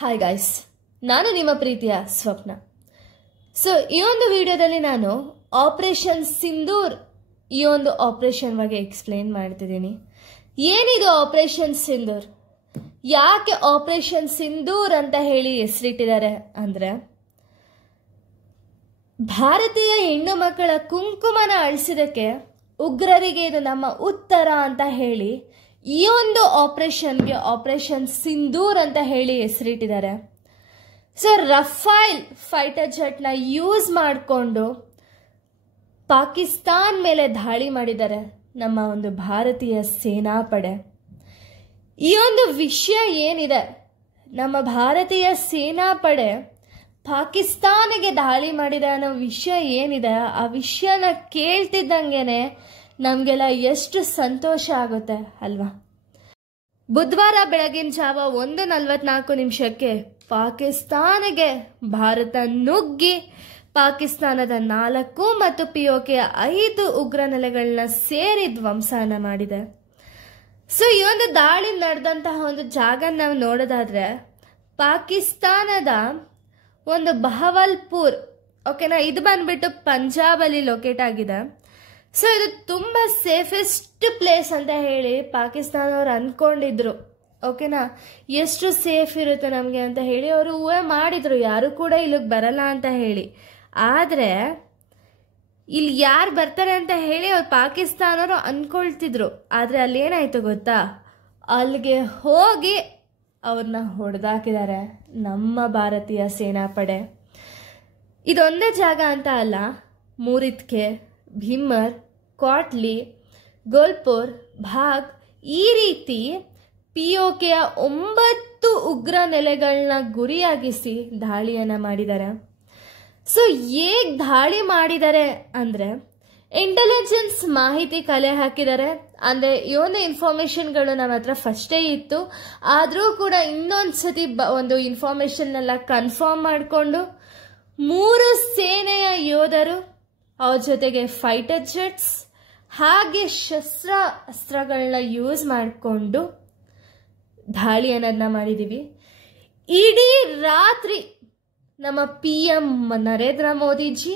Hi guys, ನಾನು ನಿಮ್ಮ ಪ್ರೀತಿಯ ಸ್ವಪ್ನ. ಸೊ ಈ ಒಂದು ವಿಡಿಯೋದಲ್ಲಿ ನಾನು ಆಪರೇಷನ್ ಸಿಂಧೂರ್ ಈ ಒಂದು ಆಪರೇಷನ್ ಬಗ್ಗೆ ಎಕ್ಸ್ಪ್ಲೇನ್ ಮಾಡ್ತಿದ್ದೀನಿ. ಏನಿದು ಆಪರೇಷನ್ ಸಿಂಧೂರ್? ಯಾಕೆ ಆಪರೇಷನ್ ಸಿಂಧೂರ್ ಅಂತ ಹೇಳಿ ಹೆಸರಿಟ್ಟಿದ್ದಾರೆ ಅಂದರೆ, ಭಾರತೀಯ ಹೆಣ್ಣು ಮಕ್ಕಳ ಕುಂಕುಮನ ಅಳಿಸಿದಕ್ಕೆ ಉಗ್ರರಿಗೆ ಇದು ನಮ್ಮ ಉತ್ತರ ಅಂತ ಹೇಳಿ ಈ ಒಂದು ಆಪರೇಷನ್ಗೆ ಆಪರೇಷನ್ ಸಿಂಧೂರ್ ಅಂತ ಹೇಳಿ ಹೆಸರಿಟ್ಟಿದ್ದಾರೆ. ಸೊ ರಫೇಲ್ ಫೈಟರ್ ಜೆಟ್ನ ಯೂಸ್ ಮಾಡಿಕೊಂಡು ಪಾಕಿಸ್ತಾನ್ ಮೇಲೆ ದಾಳಿ ಮಾಡಿದ್ದಾರೆ ನಮ್ಮ ಒಂದು ಭಾರತೀಯ ಸೇನಾಪಡೆ. ಈ ಒಂದು ವಿಷಯ ಏನಿದೆ, ನಮ್ಮ ಭಾರತೀಯ ಸೇನಾಪಡೆ ಪಾಕಿಸ್ತಾನಿಗೆ ದಾಳಿ ಮಾಡಿದೆ ಅನ್ನೋ ವಿಷಯ ಏನಿದೆ, ಆ ವಿಷಯನ ಕೇಳ್ತಿದ್ದಂಗೆನೆ ನಮಗೆಲ್ಲ ಎಷ್ಟು ಸಂತೋಷ ಆಗುತ್ತೆ ಅಲ್ವಾ? ಬುಧವಾರ ಬೆಳಗಿನ ಜಾವ 1:44 ಪಾಕಿಸ್ತಾನಿಗೆ ಭಾರತ ನುಗ್ಗಿ ಪಾಕಿಸ್ತಾನದ 4 ಮತ್ತು POKಯ 5 ಉಗ್ರ ನೆಲೆಗಳನ್ನ ಸೇರಿ ಧ್ವಂಸನ ಮಾಡಿದೆ. ಸೊ ಈ ಒಂದು ದಾಳಿ ನಡೆದಂತಹ ಒಂದು ಜಾಗ ನಾವು ನೋಡೋದಾದ್ರೆ, ಪಾಕಿಸ್ತಾನದ ಒಂದು ಬಹವಲ್ಪುರ್, ಓಕೆನಾ, ಇದು ಬಂದ್ಬಿಟ್ಟು ಪಂಜಾಬಲ್ಲಿ ಲೊಕೇಟ್ ಆಗಿದೆ. ಸೊ ಇದು ತುಂಬ ಸೇಫೆಸ್ಟ್ ಪ್ಲೇಸ್ ಅಂತ ಹೇಳಿ ಪಾಕಿಸ್ತಾನವ್ರು ಅಂದ್ಕೊಂಡಿದ್ರು. ಓಕೆನಾ, ಎಷ್ಟು ಸೇಫ್ ಇರುತ್ತೆ ನಮಗೆ ಅಂತ ಹೇಳಿ ಅವರು ಊಹೆ ಮಾಡಿದ್ರು, ಯಾರು ಕೂಡ ಇಲ್ಲಿಗೆ ಬರಲ್ಲ ಅಂತ ಹೇಳಿ. ಆದರೆ ಇಲ್ಲಿ ಯಾರು ಬರ್ತಾರೆ ಅಂತ ಹೇಳಿ ಅವ್ರು ಪಾಕಿಸ್ತಾನವರು ಅಂದ್ಕೊಳ್ತಿದ್ರು. ಆದರೆ ಅಲ್ಲಿ ಏನಾಯ್ತು ಗೊತ್ತಾ, ಅಲ್ಲಿಗೆ ಹೋಗಿ ಅವ್ರನ್ನ ಹೊಡೆದಾಕಿದ್ದಾರೆ ನಮ್ಮ ಭಾರತೀಯ ಸೇನಾಪಡೆ. ಇದೊಂದೇ ಜಾಗ ಅಂತ ಅಲ್ಲ, ಮೂರಿತ್ಕೆ, ಭೀಮರ್, ಕ್ವಾಟ್ಲಿ, ಗೋಲ್ಪುರ್, ಭಾಗ್, ಈ ರೀತಿ POKಯ 9 ಉಗ್ರ ನೆಲೆಗಳನ್ನ ಗುರಿಯಾಗಿಸಿ ದಾಳಿಯನ್ನ ಮಾಡಿದ್ದಾರೆ. ಸೊ ಹೇಗೆ ದಾಳಿ ಮಾಡಿದ್ದಾರೆ ಅಂದರೆ, ಇಂಟೆಲಿಜೆನ್ಸ್ ಮಾಹಿತಿ ಕಲೆ ಹಾಕಿದ್ದಾರೆ. ಅಂದರೆ ಈ ಒಂದು ಇನ್ಫಾರ್ಮೇಷನ್ಗಳು ನಮ್ಮ ಹತ್ರ ಫಸ್ಟೇ ಇತ್ತು, ಆದರೂ ಕೂಡ ಇನ್ನೊಂದ್ಸತಿ ಒಂದು ಇನ್ಫಾರ್ಮೇಷನ್ನೆಲ್ಲ ಕನ್ಫರ್ಮ್ ಮಾಡಿಕೊಂಡು 3 ಸೇನೆಯ ಯೋಧರು, ಅವ್ರ ಜೊತೆಗೆ ಫೈಟರ್ ಜೆಟ್ಸ್ ಹಾಗೆ ಅಸ್ತ್ರಗಳನ್ನ ಯೂಸ್ ಮಾಡಿಕೊಂಡು ದಾಳಿಯನ್ನ ಮಾಡಿದ್ದೀವಿ. ಇಡೀ ರಾತ್ರಿ ನಮ್ಮ PM ನರೇಂದ್ರ ಮೋದಿಜಿ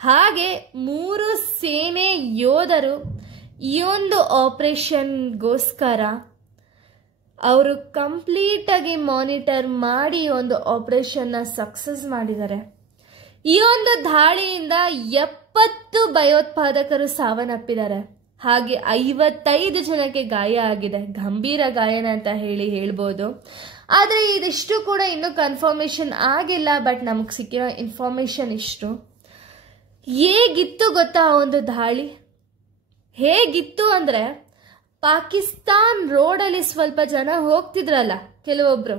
ಹಾಗೆ 3 ಸೇನೆ ಯೋಧರು ಈ ಒಂದು ಆಪರೇಷನ್ಗೋಸ್ಕರ ಅವರು ಕಂಪ್ಲೀಟಾಗಿ ಮಾನಿಟರ್ ಮಾಡಿ ಈ ಒಂದು ಆಪರೇಷನ್ನ ಸಕ್ಸಸ್ ಮಾಡಿದ್ದಾರೆ. ಈ ಒಂದು ದಾಳಿಯಿಂದ 70 ಭಯೋತ್ಪಾದಕರು ಸಾವನ್ನಪ್ಪಿದ್ದಾರೆ, ಹಾಗೆ 55 ಜನಕ್ಕೆ ಗಾಯ ಆಗಿದೆ, ಗಂಭೀರ ಗಾಯನ ಅಂತ ಹೇಳ್ಬೋದು. ಆದರೆ ಇದಿಷ್ಟು ಕೂಡ ಇನ್ನೂ ಕನ್ಫರ್ಮೇಷನ್ ಆಗಿಲ್ಲ, ಬಟ್ ನಮಗೆ ಸಿಕ್ಕಿರೋ ಇನ್ಫಾರ್ಮೇಷನ್ ಇಷ್ಟು. ಹೇಗಿತ್ತು ಗೊತ್ತಾ ಆ ಒಂದು ದಾಳಿ? ಹೇಗಿತ್ತು ಅಂದರೆ, ಪಾಕಿಸ್ತಾನ್ ರೋಡಲ್ಲಿ ಸ್ವಲ್ಪ ಜನ ಹೋಗ್ತಿದ್ರಲ್ಲ, ಕೆಲವೊಬ್ರು,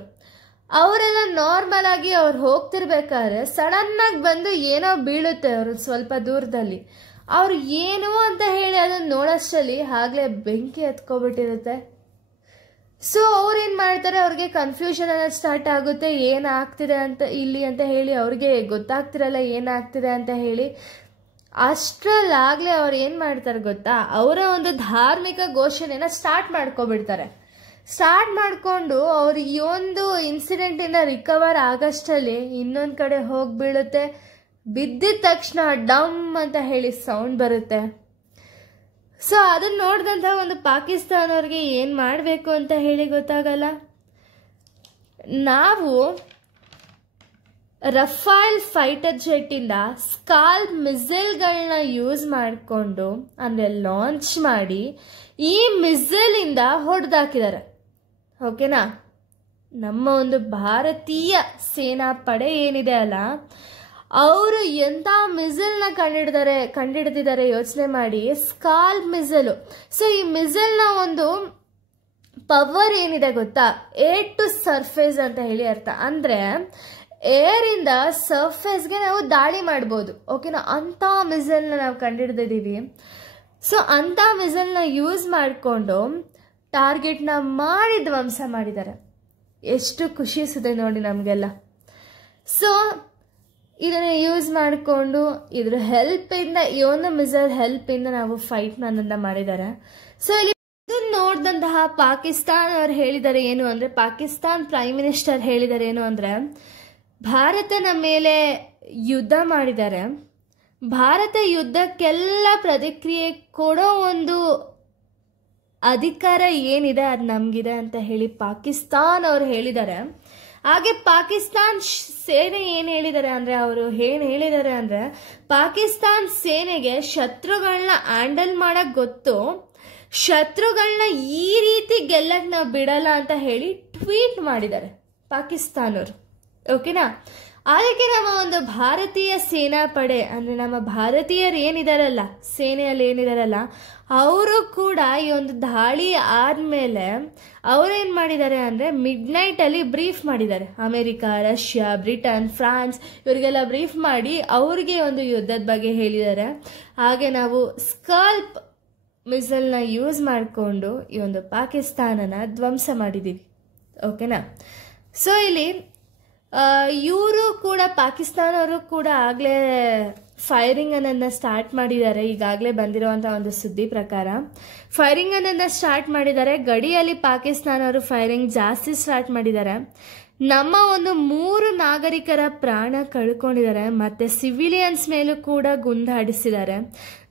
ಅವರೆಲ್ಲ ನಾರ್ಮಲ್ ಆಗಿ ಅವ್ರು ಹೋಗ್ತಿರ್ಬೇಕಾದ್ರೆ ಸಡನ್ ಆಗಿ ಬಂದು ಏನೋ ಬೀಳುತ್ತೆ ಅವರು ಸ್ವಲ್ಪ ದೂರದಲ್ಲಿ. ಅವ್ರು ಏನು ಅಂತ ಹೇಳಿ ಅದನ್ನ ನೋಡೋಷ್ಟರಲ್ಲಿ ಆಗ್ಲೇ ಬೆಂಕಿ ಹತ್ಕೊಬಿಟ್ಟಿರುತ್ತೆ. ಸೊ ಅವ್ರೇನು ಮಾಡ್ತಾರೆ, ಅವ್ರಿಗೆ ಕನ್ಫ್ಯೂಷನ್ ಅನ್ನೋದು ಸ್ಟಾರ್ಟ್ ಆಗುತ್ತೆ, ಏನಾಗ್ತಿದೆ ಅಂತ ಇಲ್ಲಿ ಅಂತ ಹೇಳಿ ಅವ್ರಿಗೆ ಗೊತ್ತಾಗ್ತಿರಲ್ಲ ಏನಾಗ್ತಿದೆ ಅಂತ ಹೇಳಿ. ಅಷ್ಟರಲ್ಲಾಗಲೇ ಅವ್ರು ಏನು ಮಾಡ್ತಾರೆ ಗೊತ್ತಾ, ಅವರ ಒಂದು ಧಾರ್ಮಿಕ ಘೋಷಣೆನ ಸ್ಟಾರ್ಟ್ ಮಾಡ್ಕೊಬಿಡ್ತಾರೆ. ಸ್ಟಾರ್ಟ್ ಮಾಡಿಕೊಂಡು ಅವ್ರು ಈ ಒಂದು ಇನ್ಸಿಡೆಂಟಿಂದ ರಿಕವರ್ ಆಗಷ್ಟಲ್ಲಿ ಇನ್ನೊಂದು ಕಡೆ ಹೋಗಿ ಬೀಳುತ್ತೆ. ಬಿದ್ದಿದ ತಕ್ಷಣ ಡಮ್ ಅಂತ ಹೇಳಿ ಸೌಂಡ್ ಬರುತ್ತೆ. ಸೊ ಅದನ್ನ ನೋಡಿದಂಥ ಒಂದು ಪಾಕಿಸ್ತಾನವ್ರಿಗೆ ಏನು ಮಾಡಬೇಕು ಅಂತ ಹೇಳಿ ಗೊತ್ತಾಗಲ್ಲ. ನಾವು ರಫೇಲ್ ಫೈಟರ್ ಜೆಟ್ಟಿಂದ ಸ್ಕಾಲ್ಪ್ ಮಿಸೈಲ್ಗಳನ್ನ ಯೂಸ್ ಮಾಡಿಕೊಂಡು ಅಂದರೆ ಲಾಂಚ್ ಮಾಡಿ ಈ ಮಿಸೈಲಿಂದ ಹೊಡೆದಾಕಿದ್ದಾರೆ. ಓಕೆನಾ, ನಮ್ಮ ಒಂದು ಭಾರತೀಯ ಸೇನಾಪಡೆ ಏನಿದೆ ಅಲ್ಲ, ಅವರು ಎಂಥ ಮಿಸೈಲ್ನ ಕಂಡಿಡ್ದಿದ್ದಾರೆ ಯೋಚನೆ ಮಾಡಿ, ಸ್ಕಾಲ್ಪ್ ಮಿಸೈಲು. ಸೊ ಈ ಮಿಸೈಲ್ನ ಒಂದು ಪವರ್ ಏನಿದೆ ಗೊತ್ತಾ, ಏರ್ ಟು ಸರ್ಫೇಸ್ ಅಂತ ಹೇಳಿ ಅರ್ಥ. ಅಂದರೆ ಏರಿಂದ ಸರ್ಫೇಸ್ಗೆ ನಾವು ದಾಳಿ ಮಾಡ್ಬೋದು. ಓಕೆನಾ, ಅಂಥ ಮಿಸೈಲ್ನ ನಾವು ಕಂಡಿಡ್ದಿದ್ದೀವಿ. ಸೊ ಅಂಥ ಮಿಸೈಲ್ನ ಯೂಸ್ ಮಾಡಿಕೊಂಡು ಟಾರ್ಗೆಟ್ನ ಮಾಡಿ ಧ್ವಂಸ ಮಾಡಿದ್ದಾರೆ. ಎಷ್ಟು ಖುಷಿ ಸಿದೆ ನೋಡಿ ನಮಗೆಲ್ಲ. ಸೊ ಇದನ್ನು ಯೂಸ್ ಮಾಡಿಕೊಂಡು ಇದ್ರ ಹೆಲ್ಪಿಂದ, ಈ ಒಂದು ಮಿಸೈಲ್ ಹೆಲ್ಪಿಂದ ನಾವು ಫೈಟ್ನ ಮಾಡಿದ್ದಾರೆ. ಸೊ ಇಲ್ಲಿ ನೋಡಿದಂಥ ಇರುವಂತಹ ಪಾಕಿಸ್ತಾನ್ ಅವ್ರು ಹೇಳಿದ್ದಾರೆ ಏನು ಅಂದರೆ, ಪಾಕಿಸ್ತಾನ್ ಪ್ರೈಮ್ ಮಿನಿಸ್ಟರ್ ಹೇಳಿದ್ದಾರೆ ಏನು ಅಂದರೆ, ಭಾರತನ ಮೇಲೆ ಯುದ್ಧ ಮಾಡಿದ್ದಾರೆ, ಭಾರತ ಯುದ್ಧಕ್ಕೆಲ್ಲ ಪ್ರತಿಕ್ರಿಯೆ ಕೊಡೋ ಒಂದು ಅಧಿಕಾರ ಏನಿದೆ ಅದು ನಮಗಿದೆ ಅಂತ ಹೇಳಿ ಪಾಕಿಸ್ತಾನ್ ಅವರು ಹೇಳಿದ್ದಾರೆ. ಹಾಗೆ ಪಾಕಿಸ್ತಾನ್ ಸೇನೆ ಏನು ಹೇಳಿದ್ದಾರೆ ಅಂದರೆ, ಅವರು ಏನು ಹೇಳಿದ್ದಾರೆ ಅಂದರೆ, ಪಾಕಿಸ್ತಾನ್ ಸೇನೆಗೆ ಶತ್ರುಗಳನ್ನ ಹ್ಯಾಂಡಲ್ ಮಾಡೋಕ್ಕೆ ಗೊತ್ತು, ಶತ್ರುಗಳನ್ನ ಈ ರೀತಿ ಗೆಲ್ಲಕ್ಕೆ ನಾವು ಬಿಡಲ್ಲ ಅಂತ ಹೇಳಿ ಟ್ವೀಟ್ ಮಾಡಿದ್ದಾರೆ ಪಾಕಿಸ್ತಾನವರು. ಓಕೆನಾ? ಅದಕ್ಕೆ ನಮ್ಮ ಒಂದು ಭಾರತೀಯ ಸೇನಾಪಡೆ ಅಂದರೆ ನಮ್ಮ ಭಾರತೀಯರು ಏನಿದಾರಲ್ಲ, ಸೇನೆಯಲ್ಲಿ ಏನಿದಾರಲ್ಲ, ಅವರು ಕೂಡ ಈ ಒಂದು ದಾಳಿ ಆದಮೇಲೆ ಅವರೇನು ಮಾಡಿದ್ದಾರೆ ಅಂದರೆ ಮಿಡ್ನೈಟಲ್ಲಿ ಬ್ರೀಫ್ ಮಾಡಿದ್ದಾರೆ. ಅಮೇರಿಕಾ, ರಷ್ಯಾ, ಬ್ರಿಟನ್, ಫ್ರಾನ್ಸ್ ಇವರಿಗೆಲ್ಲ ಬ್ರೀಫ್ ಮಾಡಿ ಅವ್ರಿಗೆ ಒಂದು ಯುದ್ಧದ ಬಗ್ಗೆ ಹೇಳಿದ್ದಾರೆ. ಹಾಗೆ ನಾವು ಸ್ಕಲ್ಪ್ ಮಿಸೈಲ್ನ ಯೂಸ್ ಮಾಡಿಕೊಂಡು ಈ ಒಂದು ಪಾಕಿಸ್ತಾನನ ಧ್ವಂಸ ಮಾಡಿದ್ದೀವಿ. ಓಕೆನಾ? ಸೊ ಇಲ್ಲಿ ಇವರು ಕೂಡ ಪಾಕಿಸ್ತಾನವರು ಕೂಡ ಆಗಲೇ ಫೈರಿಂಗ್ ಅನ್ನೋದನ್ನ ಸ್ಟಾರ್ಟ್ ಮಾಡಿದ್ದಾರೆ. ಈಗಾಗಲೇ ಬಂದಿರುವಂಥ ಒಂದು ಸುದ್ದಿ ಪ್ರಕಾರ ಫೈರಿಂಗ್ ಅನ್ನೋದನ್ನ ಸ್ಟಾರ್ಟ್ ಮಾಡಿದ್ದಾರೆ. ಗಡಿಯಲ್ಲಿ ಪಾಕಿಸ್ತಾನವರು ಫೈರಿಂಗ್ ಜಾಸ್ತಿ ಸ್ಟಾರ್ಟ್ ಮಾಡಿದ್ದಾರೆ. ನಮ್ಮ ಒಂದು 3 ನಾಗರಿಕರ ಪ್ರಾಣ ಕಳ್ಕೊಂಡಿದ್ದಾರೆ, ಮತ್ತು ಸಿವಿಲಿಯನ್ಸ್ ಮೇಲೂ ಕೂಡ ಗುಂಡಾಡಿಸಿದ್ದಾರೆ.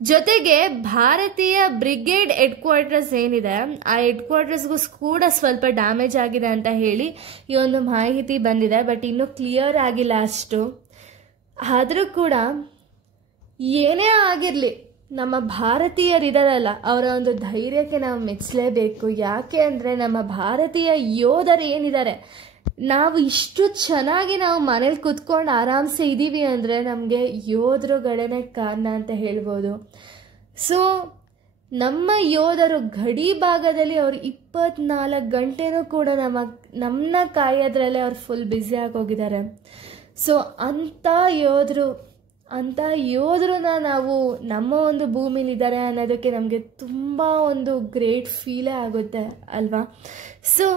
ಜೊತೆಗೆ ಭಾರತೀಯ ಬ್ರಿಗೇಡ್ ಹೆಡ್ ಕ್ವಾರ್ಟರ್ಸ್ ಏನಿದೆ ಆ ಹೆಡ್ ಕ್ವಾರ್ಟರ್ಸ್ಗೂ ಕೂಡ ಸ್ವಲ್ಪ ಡ್ಯಾಮೇಜ್ ಆಗಿದೆ ಅಂತ ಹೇಳಿ ಈ ಒಂದು ಮಾಹಿತಿ ಬಂದಿದೆ. ಬಟ್ ಇನ್ನೂ ಕ್ಲಿಯರ್ ಆಗಿಲ್ಲ ಅಷ್ಟು. ಆದರೂ ಕೂಡ ಏನೇ ಆಗಿರಲಿ, ನಮ್ಮ ಭಾರತೀಯರಿದಾರಲ್ಲ ಅವರ ಒಂದು ಧೈರ್ಯಕ್ಕೆ ನಾವು ಮೆಚ್ಚಲೇಬೇಕು. ಯಾಕೆ ಅಂದರೆ ನಮ್ಮ ಭಾರತೀಯ ಯೋಧರು ಏನಿದ್ದಾರೆ, ನಾವು ಇಷ್ಟು ಚೆನ್ನಾಗಿ ನಾವು ಮನೇಲಿ ಕುತ್ಕೊಂಡು ಆರಾಮ್ಸೆ ಇದ್ದೀವಿ ಅಂದರೆ ನಮಗೆ ಯೋಧರುಗಳೇ ಕಾರಣ ಅಂತ ಹೇಳ್ಬೋದು. ಸೊ ನಮ್ಮ ಯೋಧರು ಗಡಿ ಭಾಗದಲ್ಲಿ ಅವರು 24 ಗಂಟೆನೂ ಕೂಡ ನಮ್ಮನ್ನ ಕಾಯೋದ್ರಲ್ಲೇ ಅವ್ರು ಫುಲ್ ಬ್ಯುಸಿ ಆಗೋಗಿದ್ದಾರೆ. ಸೊ ಅಂಥ ಯೋಧರನ್ನ ನಾವು ನಮ್ಮ ಒಂದು ಭೂಮಿಲಿದ್ದಾರೆ ಅನ್ನೋದಕ್ಕೆ ನಮಗೆ ತುಂಬ ಒಂದು ಗ್ರೇಟ್ ಫೀಲೇ ಆಗುತ್ತೆ ಅಲ್ವಾ? ಸೊ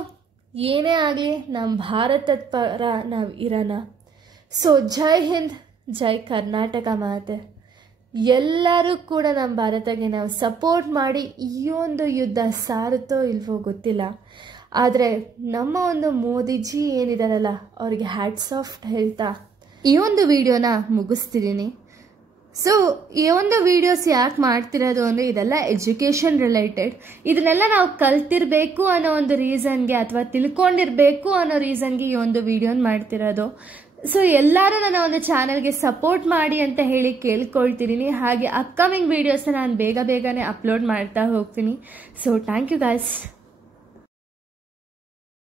ಏನೇ ಆಗಲಿ ನಮ್ಮ ಭಾರತದ ಪರ ನಾವು ಇರೋಣ. ಸೊ ಜೈ ಹಿಂದ್, ಜೈ ಕರ್ನಾಟಕ ಮಾತೆ. ಎಲ್ಲರೂ ಕೂಡ ನಮ್ಮ ಭಾರತಕ್ಕೆ ನಾವು ಸಪೋರ್ಟ್ ಮಾಡಿ ಈ ಒಂದು ಯುದ್ಧ ಸಾರುತ್ತೋ ಇಲ್ವೋ ಗೊತ್ತಿಲ್ಲ, ಆದರೆ ನಮ್ಮ ಒಂದು ಮೋದಿಜಿ ಏನಿದಾರಲ್ಲ ಅವ್ರಿಗೆ ಹ್ಯಾಟ್ಸ್ ಆಫ್ ಹೇಳ್ತಾ ಈ ಒಂದು ವಿಡಿಯೋನ ಮುಗಿಸ್ತಿದ್ದೀನಿ. ಸೊ ಈ ಒಂದು ವಿಡಿಯೋಸ್ ಯಾಕೆ ಮಾಡ್ತಿರೋದು ಅಂದರೆ ಇದೆಲ್ಲ ಎಜುಕೇಷನ್ ರಿಲೇಟೆಡ್. ಇದನ್ನೆಲ್ಲ ನಾವು ಕಲ್ತಿರಬೇಕು ಅನ್ನೋ ಒಂದು ರೀಸನ್ಗೆ ಅಥವಾ ತಿಳ್ಕೊಂಡಿರಬೇಕು ಅನ್ನೋ ರೀಸನ್ಗೆ ಈ ಒಂದು ವಿಡಿಯೋನ ಮಾಡ್ತಿರೋದು. ಸೊ ಎಲ್ಲರೂ ನನ್ನ ಒಂದು ಚಾನಲ್ಗೆ ಸಪೋರ್ಟ್ ಮಾಡಿ ಅಂತ ಹೇಳಿ ಕೇಳ್ಕೊಳ್ತಿದ್ದೀನಿ. ಹಾಗೆ ಅಪ್ಕಮಿಂಗ್ ವೀಡಿಯೋಸ್ನ ನಾನು ಬೇಗನೆ ಅಪ್ಲೋಡ್ ಮಾಡ್ತಾ ಹೋಗ್ತೀನಿ. So thank you guys.